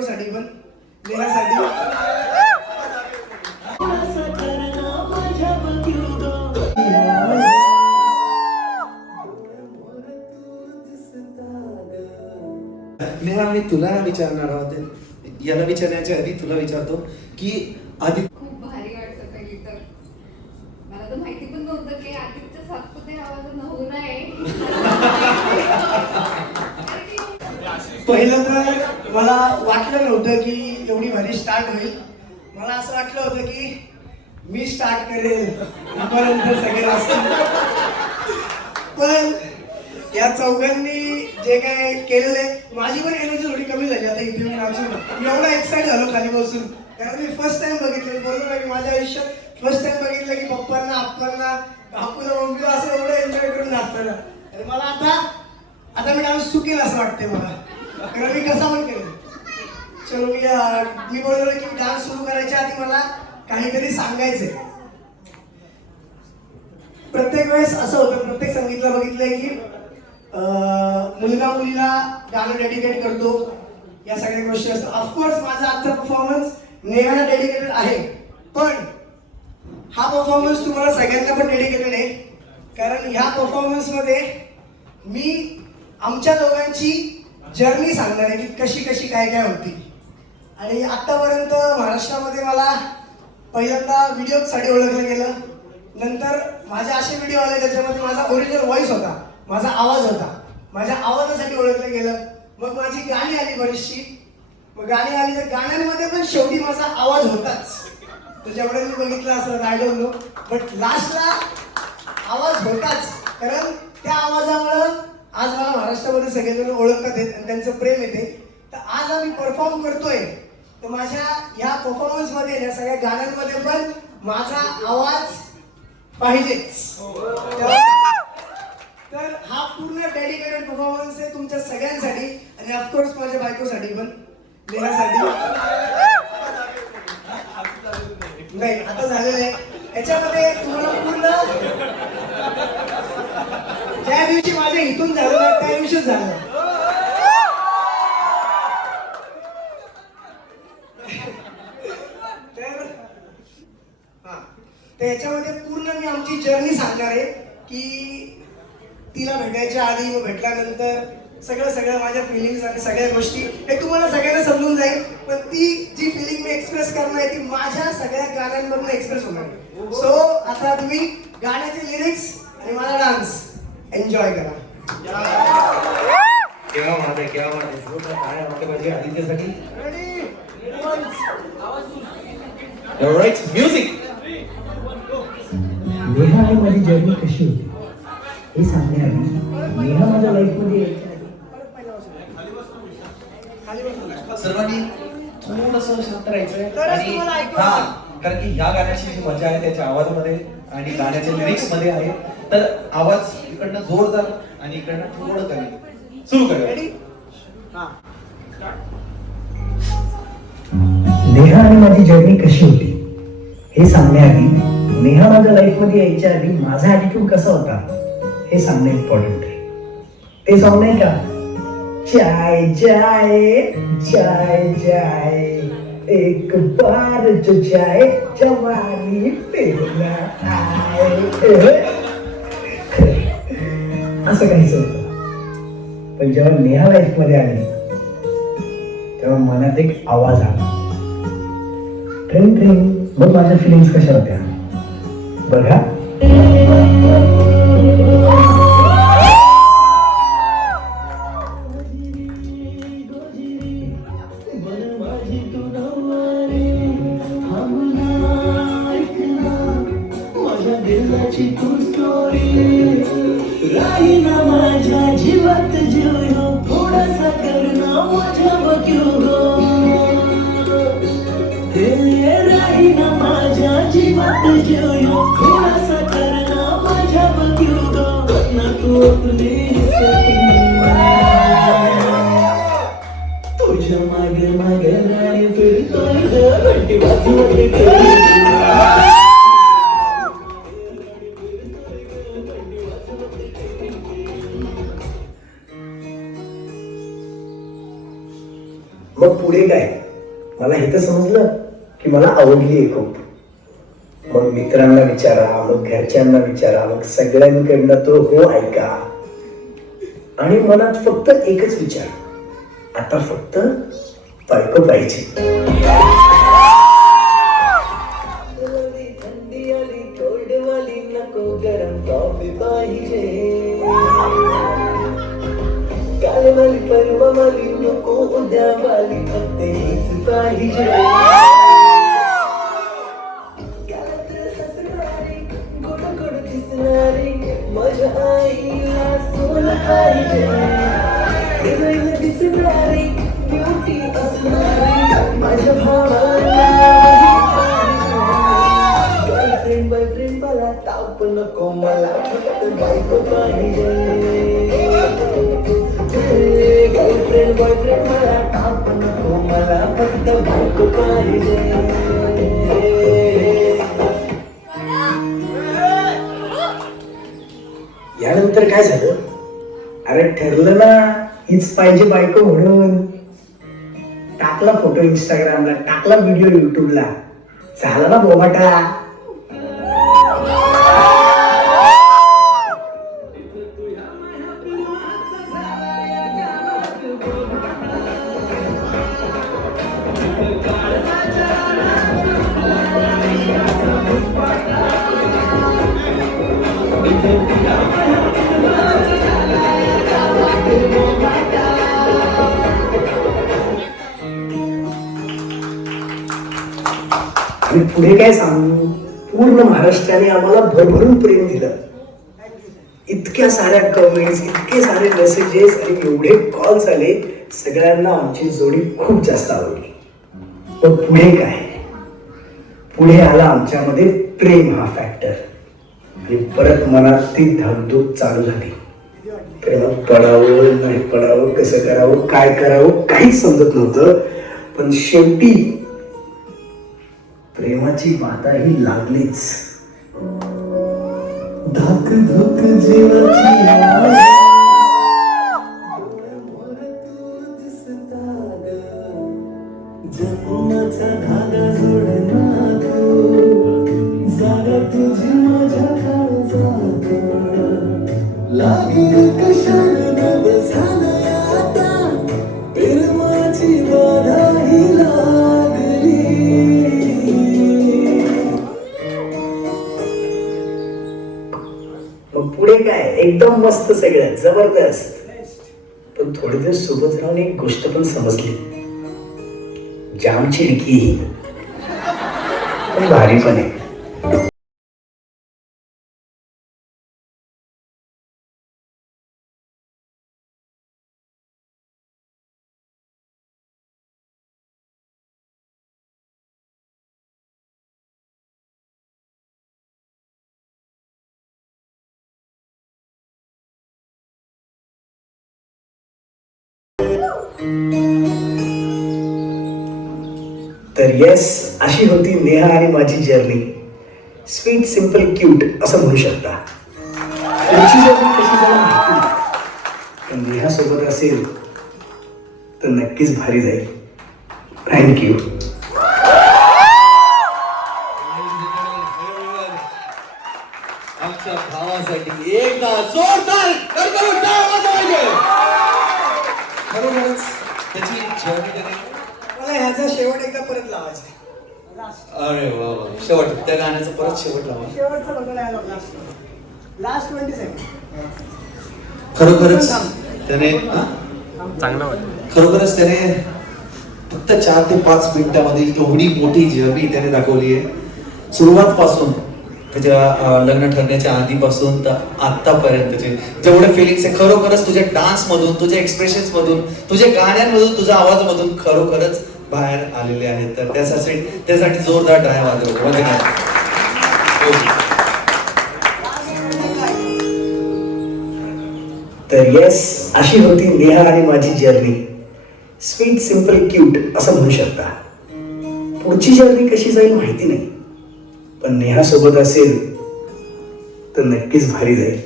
बायकोसाठी पण नेहासाठी. नेहा, मी तुला विचारणार आहोत, याला विचारण्याच्या आधी तुला विचारतो की आधी खूप भारी वाटत होतं गीतं. मला तर माहिती पण नव्हतं की आदित्य सातपुते आवाज नवरा आहे. पहिलं तर मला वाटलं नव्हतं की एवढी भारी स्टार्ट होईल. मला असं वाटलं होतं की मी स्टार्ट करेल पर्यंत सगळे असतील. पण या चौघांनी जे काय केलेलं आहे, माझी पण एनर्जी थोडी कमी झाली आता इथे येऊन नाचून. एवढा एक्साइट झालो खाली बसून, कारण मी फर्स्ट टाइम बघितलं. बोललो ना की माझ्या आयुष्यात फर्स्ट टाइम बघितलं की पप्पांना, आप्पांना, काकूला, मम्मीला असं एवढं एन्जॉय करून नाचताना. आणि मला आता मी डान्स चुकेल असं वाटतंय मला, कारण मी कसा पण केलं. चलो मी बोललो की डान्स सुरू करायच्या आधी मला काहीतरी सांगायचंय. प्रत्येक वेळेस असं होतं, प्रत्येक संगीतला बघितलंय की मुलगा मुलीला गाणं डेडिकेट करतो, या सगळ्या गोष्टी असतात. ऑफकोर्स माझा आजचा परफॉर्मन्स नेहाला डेडिकेटेड आहे, पण हा परफॉर्मन्स तुम्हाला सगळ्यांना पण डेडिकेटेड आहे. कारण ह्या परफॉर्मन्समध्ये मी आमच्या दोघांची जर्नी सांगणार आहे की कशी कशी काय काय होती. आणि आतापर्यंत महाराष्ट्रामध्ये मला पहिल्यांदा व्हिडिओसाठी ओळखलं गेलं. नंतर माझे असे व्हिडिओ आले ज्याच्यामध्ये माझा ओरिजिनल व्हॉइस होता, माझा आवाज होता, माझ्या आवाजासाठी ओळखलं गेलं. मग माझी गाणी आली बरीचशी, मग गाणी आली तर गाण्यांमध्ये पण शेवटी माझा आवाज होताच. तर जेवढं मी बघितलं असं आय डोंट नो, बट लास्टला आवाज होताच. कारण त्या आवाजामुळं आज मला महाराष्ट्रामध्ये सगळेजण ओळखतात आहेत आणि त्यांचं प्रेम येते. तर आज आम्ही परफॉर्म करतोय, तर माझ्या ह्या परफॉर्मन्समध्ये, या सगळ्या गाण्यांमध्ये पण माझा आवाज पाहिजेच. तर हा पूर्ण डेडिकेटेड परफॉर्मन्स आहे तुमच्या सगळ्यांसाठी आणि ऑफकोर्स माझ्या बायकोसाठी पण, नेहासाठी. नाही आता झालेलं आहे. याच्यामध्ये तुम्हाला पूर्ण ज्या दिवशी माझ्या इथून झालं ना त्या दिवशीच झालं. तर याच्यामध्ये पूर्ण मी आमची जर्नी सांगणार आहे की तिला भेटायच्या आधी, मग भेटल्यानंतर सगळं माझ्या फिलिंग्स आणि सगळ्या गोष्टी हे तुम्हाला सगळ्यांना समजून जाईल. पण ती जी फिलिंग मी एक्सप्रेस करणार आहे ती माझ्या सगळ्या गाण्यांमधून एक्सप्रेस होणार आहे. सो आता तुम्ही गाण्याचे लिरिक्स आणि माझा डान्स एन्जॉय करा. केव्हा माझे काय आपल्या पाहिजे आदित्यसाठी. Alright, music. नेहा आणि माझी जर्नी कशी होती हे सांगण्याआधी नेहा माझ्या लाईफमध्ये सर्वांनी थोडंसं शांत राहायचंय. तरच आणि तुम्हाला ऐकू हा, येईल. कारण की ह्या गाण्याची जी मजा आहे त्याच्या आवाजामध्ये आणि गाण्याच्या लिरिक्स मध्ये आहे. तर आवाज इकडनं जोरदार आणि इकडनं थोडं कमी. सुरू करूया. रेडी? हा. नेहा आणि माझी जर्नी कशी होती हे सांगण्याआधी नेहा माझ्या लाईफमध्ये यायच्या आधी माझा ॲटिट्यूड कसा होता हे सांगणं इम्पॉर्टंट आहे. ते सॉन्ग नाही का, चाय चाय चाय चाय एक बार जो चाय जवानी पेरना आए, असं काहीच होतं. पण जेव्हा नेहा लाईफ मध्ये आली तेव्हा मनात एक आवाज आला, ट्रिंग ट्रिंग. मग माझ्या फिलिंग्स कशा होत्या बघा. राहीना माझ्या जीवात जीव हो, थोडासा करणा माझ्या बघू राहीना माझ्या जीवात जीव हो, थोडासा करणा माझ्या मग पुढे काय, मला हे तर समजलं की मला आवडली आहे खूप. मग मित्रांना विचारा, मग घरच्यांना विचारा, मग सगळ्यांकडनं तो हो ऐका आणि मनात फक्त एकच विचार, आता फक्त बायको पाहिजे. थंडी आली कोल्डवाली नको गरम कॉफी पाहिजे. कालवाली परवावाली नको उद्यावाली फक्त हीच पाहिजे. गोड गोड दिसणारी माझ्या आईला सोन पाहिजे. वेगवेगळं दिसणारी ब्युटी असणारी माझ्या भावाला गर्लफ्रेंड बॉयफ्रेंड मला ताप नको, मला फक्त बायको पाहिजे. गर्लफ्रेंड बॉयफ्रेंड मला ताप नको, मला फक्त बायको पाहिजे. यानंतर काय झालं, अरे ठरलं ना हीच पाहिजे बायको म्हणून. टाकला फोटो इंस्टाग्रामला, टाकला व्हिडिओ युट्यूबला, झाला ना बोमाटा. आणि पुढे काय सांगू, पूर्ण महाराष्ट्राने आम्हाला भरभरून प्रेम दिलं. इतक्या साऱ्या कमेंट्स, इतके सारे मेसेजेस आणि एवढे कॉल्स आले, सगळ्यांना आमची जोडी खूप जास्त आवडली. पण पुढे काय, पुढे आला आमच्यामध्ये प्रेम हा फॅक्टर आणि परत मनात ती धाकधूक चालू झाली. प्रेमात पडावं नाही पडावं, कसं करावं काय करावं काहीच समजत नव्हतं. पण शेवटी प्रेमाची माता ही लागलीच. धाक धुक जीवाची जन्माचा धागा जोडला जागा तुझी माझ्या काळजात. लागेल कशाला बसाना आता, प्रेमाची बाधा ही लागली. मग पुढे काय, एकदम मस्त सगळं जबरदस्त. पण थोडे दिवस सोबत राहून एक गोष्ट पण समजली, जाम चिडकी ही पण भारी पण आहे. तर येस, अशी होती नेहा आणि माझी जर्नी. स्वीट सिंपल क्यूट असं म्हणू शकता. पुढची जर्नी कशी जाईल माहिती नाही, पण नेहा सोबत असेल तर नक्कीच भारी जाईल. थँक्यू. आमच्या भावासाठी एकदा जोरदार कडकडून टाळ्या वाजवायचे. खरोखरच त्याची जर्नी कधी, मला ह्याचा शेवट एकदा परत लावायचा. अरे वा वा, शेवट त्या गाण्याचं परत शेवट लावा. शेवटचा बघायला लास्ट 20 सेकंड. खरोखरच त्याने खरोखरच त्याने फक्त 4 ते 5 मिनिटांमध्ये एवढी मोठी जर्नी त्याने दाखवली आहे. सुरुवात पासून त्याच्या लग्न ठरण्याच्या आधीपासून तर आतापर्यंतचे जेवढे फिलिंग्स आहे, खरोखरच तुझ्या डान्स मधून, तुझ्या एक्सप्रेशन्स मधून, तुझ्या गाण्यांमधून, तुझ्या आवाजामधून खरोखरच बाहेर आलेले आहेत. तर त्यासाठी जोरदार टाळ्या वाजवतो म्हणजे काय. तर येस, अशी होती नेहा आणि माझी जर्नी. स्वीट सिंपल क्यूट असं म्हणू शकता. पुढची जर्नी कशी जाईल माहिती नाही, पण नेहा सोबत असेल तर नक्कीच भारी जाईल.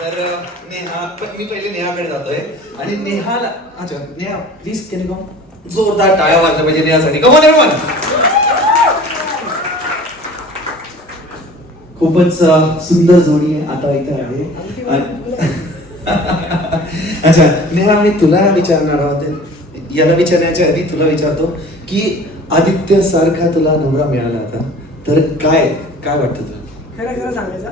तर तर नेहा मी पहिले नेहाकडे जातोय आणि नेहाला अच्छा Neha please can you come जोरदार टाळ्या वाजल्या पाहिजे नेहासाठी कम ऑन एव्हरीवन. खूपच सुंदर जोडी आहे आता इथे आहे. अच्छा नेहा मी तुला विचारणार आहोत याला विचारण्याच्या आधी तुला विचारतो की आदित्य सारखा तुला नवरा मिळाला आता तर काय काय वाटतं तुला? खरं खरं सांगायचं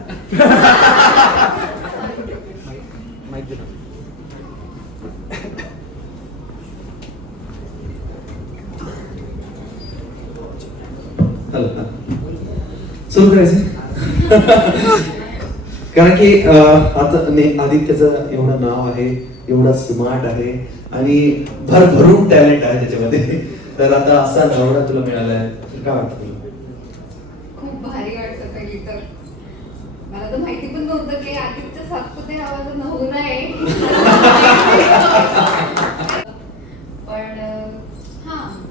सुरू करायचं कारण की आता आदित्यचं एवढं नाव आहे एवढा स्मार्ट आहे आणि भरभरून टॅलेंट आहे त्याच्यामध्ये तर आता असा नवरा तुला मिळालाय तर काय वाटतं तुला? खूप भारी वाटतं पहिली तर. मला तर माहिती पण नव्हतं की आदित्य सातपुते हा माझा नवरा आहे. पण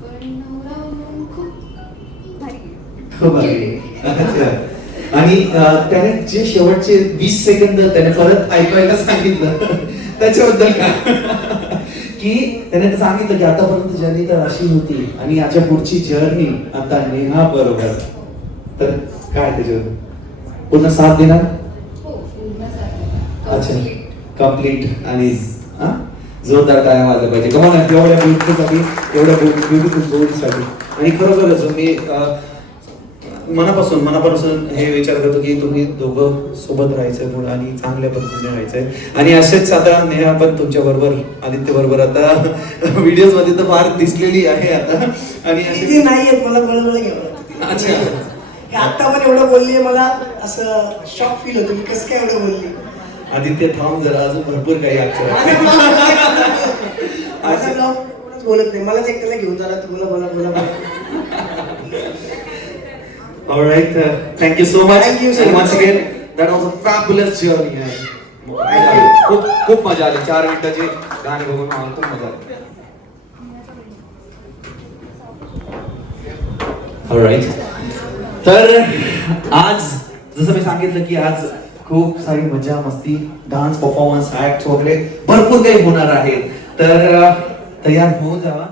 पण नवरा म्हणून खूप भारी. खूप भारी. अच्छा. आणि त्याने जे शेवटचे 20 सेकंद त्याने परत ऐकायला सांगितलं त्याच्याबद्दल काय की त्याने सांगितलं की आतापर्यंत जर्नी तर अशी होती आणि याच्या पुढची जर्नी आता नेहा बरोबर तर काय त्याच्याबद्दल पूर्ण साथ देणार? हो पूर्ण झालं. अच्छा कम्प्लीट आणि जोरदार टाळ्या वाजल्या पाहिजे कमान एवढ्या ब्युटिफुलसाठी एवढ्या ब्युटिफुल जोडीसाठी. आणि खरोखरच मी मनापासून हे विचार करतो की तुम्ही दोघं सोबत राहायचंय पुढे आणि चांगल्या पद्धतीने राहायचंय आणि असेच आता नेहा पण तुमच्या बरोबर आदित्य बरोबर आता व्हिडिओज मध्ये तर फार दिसलेली आहे आता आणि ती नाही आहेत मला बळबळ घ्यावं लागतं. अच्छा. हे आता पण एवढं बोलली मला असं शॉक फील होतं की कसं काय एवढं बोलली. आदित्य थांब जरा अजून भरपूर काही माझा ब्लॉग कोणच बोलत नाही मलाच एकट्याला घेऊन झाला तू बोला बोला बोला. All right, thank you so much. Thank you so And much. once again, that was a fabulous journey. खूप मजा आली 4 मिनिटाची गाणी बघून मला खूप मजा आली. All right. तर आज जसं मी सांगितलं की आज खूप सारी मजा मस्ती डान्स परफॉर्मन्स ऍक्ट वगैरे भरपूर काही होणार आहे तर तयार होऊन जावा.